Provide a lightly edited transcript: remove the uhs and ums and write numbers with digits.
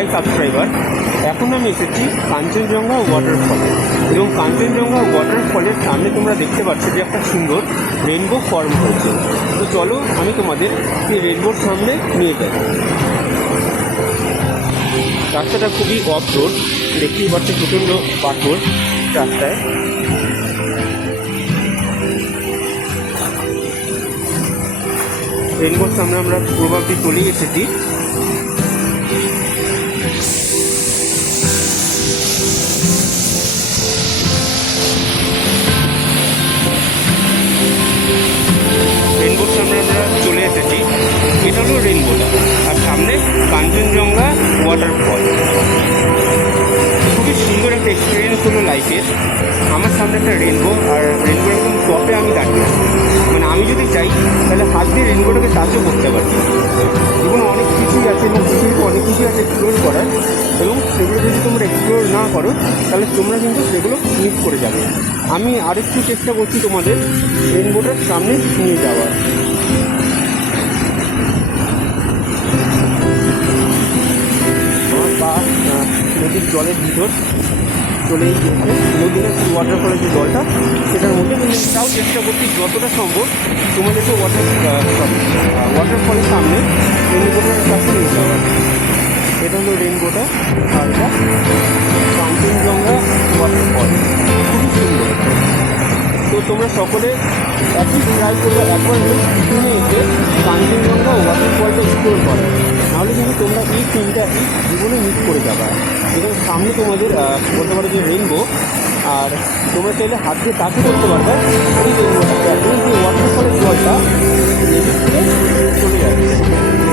High subscriber. এখন আমি এসেছি কাঞ্চনজঙ্ঘা ওয়াটারফলে, এবং কাঞ্চনজঙ্ঘা ওয়াটারফলের সামনে তোমরা দেখতে পাচ্ছ যে একটা সুন্দর রেনবো ফর্ম হয়েছে। তো চলো আমি তোমাদের সেই রেনবোর সামনে নিয়ে যাই। রাস্তাটা খুবই অফ রোড, দেখতেই পাচ্ছ প্রচণ্ড পাথর রাস্তায়। রেনবোর সামনে আমরা পূর্বাবধি চলেই এসেছি। রেনবোর সামনে আমরা চলে এসেছি, এটা হলো রেনবোটা, আর সামনে কাঞ্চনজঙ্ঘা ওয়াটারফল। খুবই সুন্দর একটা এক্সপিরিয়েন্স হলো লাইফের। আমার সামনে একটা রেনবো, আর রেনবোর একদম টপে আমি দাঁড়িয়ে আছি। মানে আমি যদি চাই তাহলে হাত দিয়ে রেনবোটাকে টাচও করতে পারি। জীবনে অনেক কিছুই আছে এবং পৃথিবীতে অনেক কিছুই আছে এক্সপ্লোর করার, এবং সেগুলো যদি তোমরা এক্সপ্লোর না করো তাহলে তোমরা কিন্তু সেগুলো মিস করে যাবে। আমি আরেকটু চেষ্টা করছি তোমাদের রেনবোটার সামনে নিয়ে যাওয়ার। আমার পা নদীর জলের ভিতর চলে গিয়েছে, নদীর ওয়াটারফলের যে জলটা সেটার মধ্যে, কিন্তু তাও চেষ্টা করছি যতটা সম্ভব তোমাদেরকে ওয়াটারফলের সামনে রেনবোটার কাছে নিয়ে যাওয়ার। এটা হলো রেনবোটা, আর এটা কাঞ্চনজঙ্ঘা ওয়াটারফল, খুবই সুন্দর। তো তোমরা সকলে একই ট্রাই করবে, একবার শুনে এসে কাঞ্চনজঙ্ঘা ওয়াটারফলটা এক্সপ্লোর করো, নাহলে কিন্তু তোমরা এই সিনটা জীবনে মিস করে যাবে। এবং সামনে তোমাদের বলতে পারো যে রেনবো, আর তোমরা চাইলে হাত দিয়ে টাচও করতে পারবে এই রেনবোটাকে, এবং যে ওয়াটারফলের জলটা চলে যাচ্ছে।